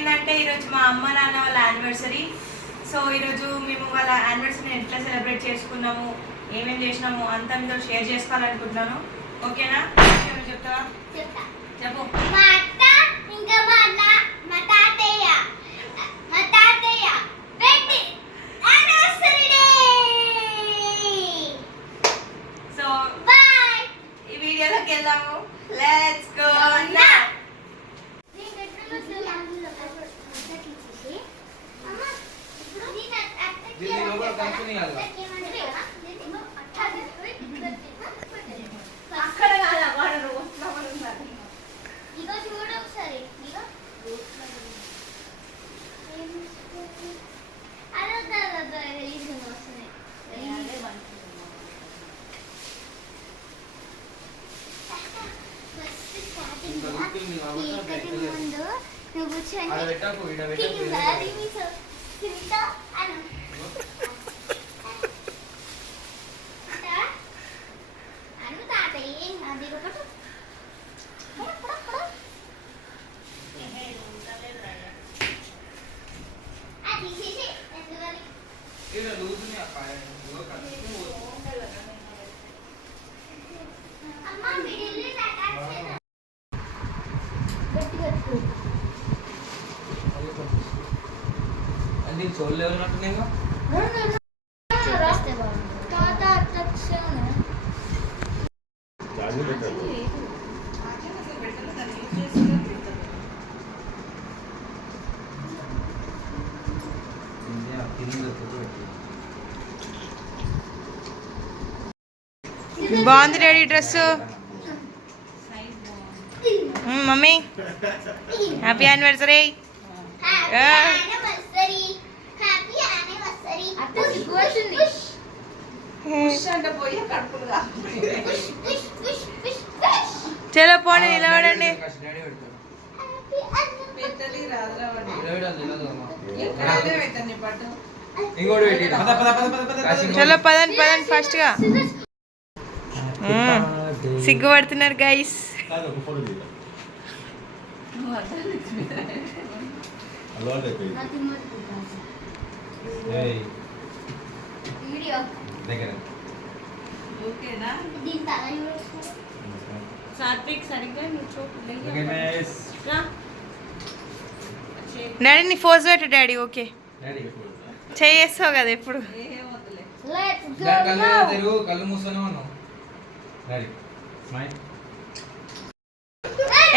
ఏంటంటే ఈరోజు మా అమ్మ నాన్న వాళ్ళ యానివర్సరీ సో ఈరోజు మేము వాళ్ళ యానివర్సరీని ఎట్లా సెలబ్రేట్ చేసుకున్నాము ఏమేమి చేసినాము అంతా మీతో షేర్ చేసుకోవాలనుకుంటున్నాను. ఓకేనా? చెప్తావా? చెప్తా. చెప్పు. సో ఈ వీడియోలోకి వెళ్దాము. లెట్స్ గో నా ఢిల్లీలో కూడా కనెక్షన్ ఇవ్వాలి అక్కడ కాదు వాడు రోడ్లో ఉన్నారు ముందు నువ్వు అన్ని చోళ్ళు ఎవరున్నట్టున్నాయిగా బాగుంది daddy dress. Mummy. Happy anniversary చలో పోనీ నిలబడండి. చలో పదండి పదండి సిగ్గు పడుతున్నారు గైస్ అలవాటు డాడీ నీ ఫోజ్ పెట్టు డాడీ ఓకే. చేస్తావు కదా ఎప్పుడు? కళ్ళు మూసుకొని ఉన్నాం డాడీ స్మైల్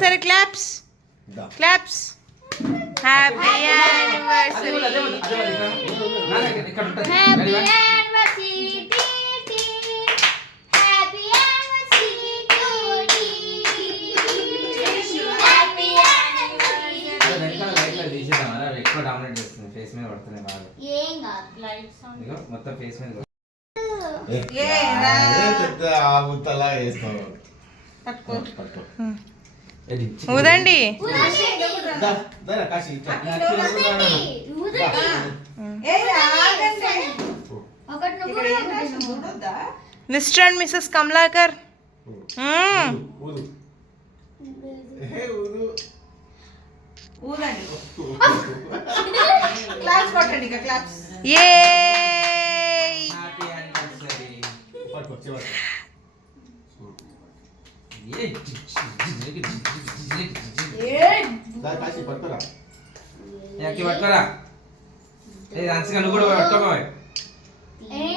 సరే claps. Claps. Happy anniversary happy anniversary face మీద పడుతున్నాయి బాగా. మొత్తం ఫేస్ మీద లేకపోతే ఊదండి. Mr and Mrs Kamalakar. ఏ పట్టుకో చివరి కాసి పట్టుకోరా ఎక్కి పట్టుకోరా ఏ హన్సిక నువ్వు కూడా పట్టుకోవాలి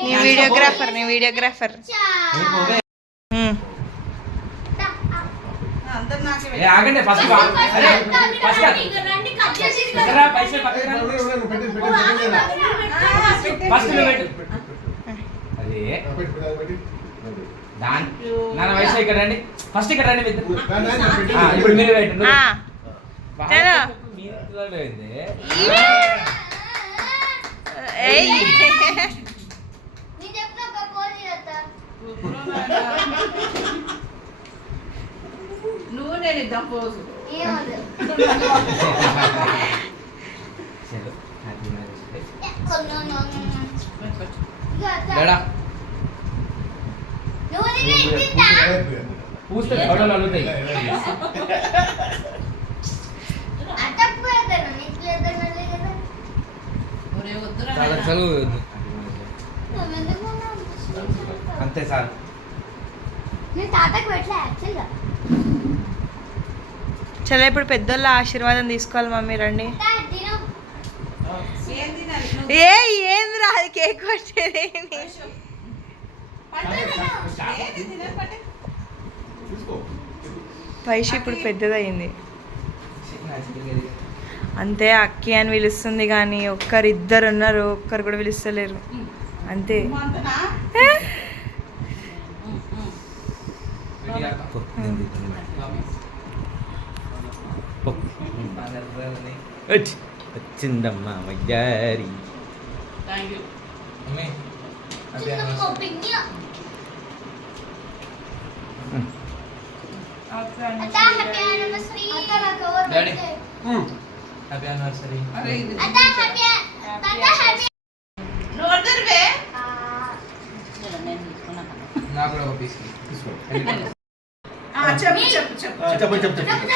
నేను వీడియోగ్రాఫర్ నేను వీడియోగ్రాఫర్ ఆగండి ఫస్ట్ ఫస్ట్ పైసలు పక్కన ఫస్ట్ నువ్వు పెట్టు పెడితే దాని నాన్న వయసు ఇక్కడ రండి. ఫస్ట్ ఇక్కడ రండి ఇప్పుడు మీరు పెట్టండి. నువ్వు నేను ఇద్దాం పోజు. హ్యాపీ మ్యారేజ్ చదువు ఉన్నావు? అంతే సార్ చలో ఇప్పుడు పెద్దోళ్ళ ఆశీర్వాదం తీసుకోవాలి మమ్మీ రండి. ఏం ఏంది రా అది? కేక్ కొట్టేది పైషి ఇప్పుడు పెద్దదయింది అంతే అక్కి అని పిలుస్తుంది కానీ ఒక్కరిద్దరు ఉన్నారు ఒక్కరు కూడా పిలుస్తలేరు. అంతే. వచ్చిందమ్మా మయ్యారి పెట్టే? హ్యాపీ యానివర్సరీ అరే ఇది. నువ్వు. నాకు కూడా ఒక పీస్ తీసుకో చెప్పు చెప్పు చెప్పు చెప్పు చెప్పు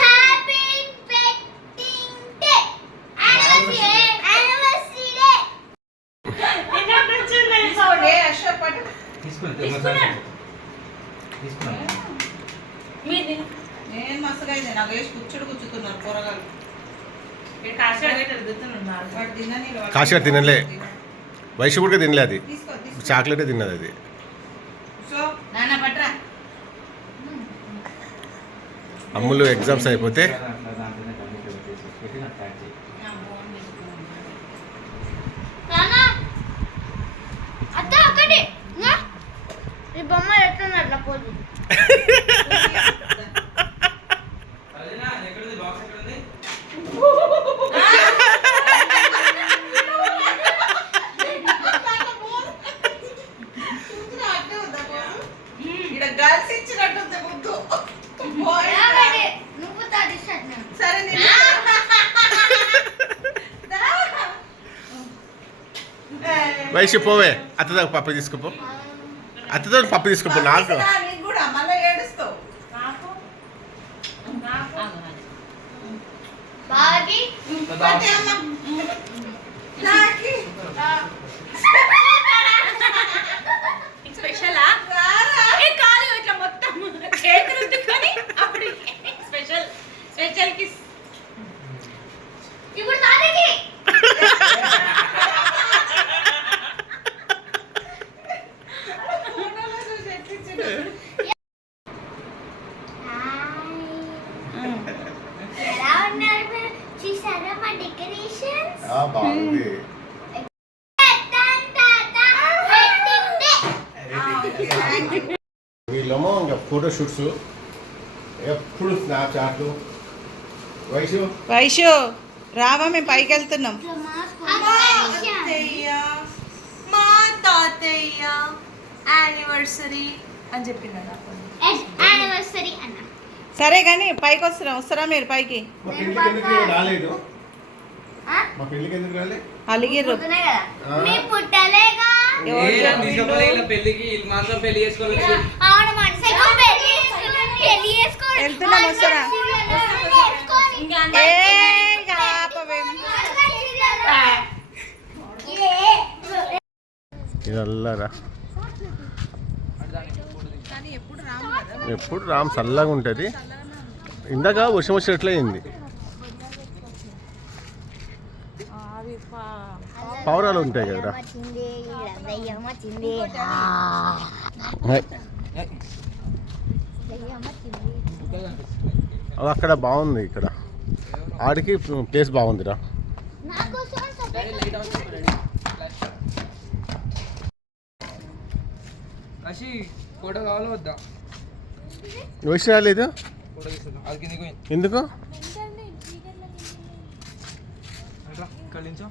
మస్తుగా అయింది నాకు వేసి కూర్చుడు కూర్చుతున్నారు కూరగాయలు. కాశీగారు తినలే. తిన. వయసు కూడా తినలే అది. చాక్లెటే తిన్నది అది. సో నాన్న పట్రా. అమ్ములు ఎగ్జామ్స్ అయిపోతే. ఈ బొమ్మ ఎట్లున్నారు పోజు ఇక్కడ గర్ల్స్ ఇచ్చినట్టుంది ముద్దు Boys రా. ఏమండి? నువ్వు తాడిస్తాను సరే నేను వయసు పోవే. అత్తతో పప్పు తీసుకుపో. అత్తతో పప్పు తీసుకుపో నాకు నీకు కూడా మళ్ళీ ఏడుస్తావు బాగి పట్టే అమ్మ. నాకి. స్పెషలా రారా. కాదు ఇట్లా మొత్తం చేతులు రుద్దుకొని అప్పుడు స్పెషల్ స్పెషల్ కిస్ ఇప్పుడు తాతకి ఫోటోలో చూసి ఎక్కించిండు. ఎలా ఉన్నారు మీరు? చూసారా మా డెకరేషన్స్ ఆ, బాగుంది. వీళ్ళేమో ఇంకా ఫోటో షూట్స్ ఎప్పుడు స్నాప్ చాట్లు వయసు వైషు రావా మేము పైకి వెళ్తున్నాం. మా తాతయ్య యానివర్సరీ అని చెప్పింది కదా యానివర్సరీ అన్న సరే కానీ పైకి వస్తున్నాం వస్తారా మీరు పైకి? రాలేదు? మా పెళ్ళికి ఎందుకు రాలే అలిగిర్రు. పుట్టలే కదా. ఆ. మీ పుట్టలేగా? పెళ్ళికి వీళ్ళు మాత్రం పెళ్ళి చేసుకోవాలి. అవును మనసు పెళ్ళి చేసుకో- పెళ్ళి చేసుకో- వెళ్తున్నాం, వస్తారా? వేసుకొని. ఏ, ఇక ఆపవేం. ఇదల్లారా ఎప్పుడు రామ్ చల్లగా ఉంటుంది ఇందాక వర్షం వచ్చినట్లే అయింది పావురాలు ఉంటాయి కదరా వచ్చింది. అవి అక్కడ బాగుంది ఇక్కడ. ఆడికి ప్లేస్ బాగుందిరా. వద్దా? వచ్చి రాలేదు? అది ఎందుకు? రా, ఇక్కడ నించో.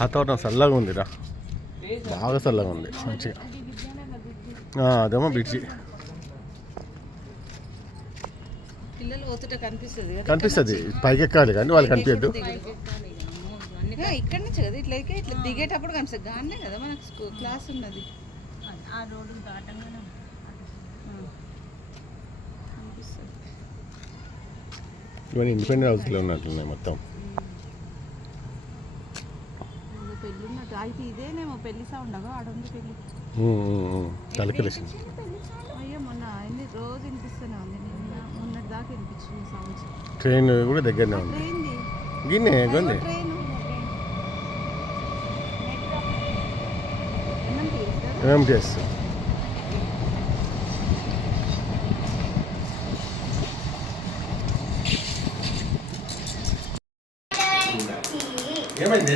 వాతావరణం చల్లగా ఉందిరా. బాగా చల్లగా ఉంది మంచిగా. ఆ, అదేమో బిడ్జి కనిపిస్తుంది కదా. కనిపిస్తుంది పైకి ఎక్కాలి కానీ వాళ్ళు కనిపించద్దు. ఏ, ఇక్కడి నుంచి కదా ఇట్లా ఎక్కి ఇట్లా దిగేటప్పుడు కనిపిస్తుంది. గానే కదా మనకు క్లాస్ ఉన్నది. ఆ రోడ్డు దాటంగానే కనిపిస్తుంది. ఇవన్నీ ఇండిపెండెంట్ హౌస్లో ఉన్నట్లున్నాయి మొత్తం. అయితే ఇదేనేమో పెళ్ళి సౌండ్ అగో ఆడుంది పెళ్ళి తలకిలేసింది అయ్యో మొన్న అన్ని రోజు వినిపిస్తూనే ఉంది నిన్న మొన్నటి దాకా వినిపించింది సౌండ్స్ ట్రైన్ కూడా దగ్గరనే ఉంది. ట్రైన్ది. గిన్నె గొంది ట్రైన్. ఎంఎంటిఎస్ ఏమైంది?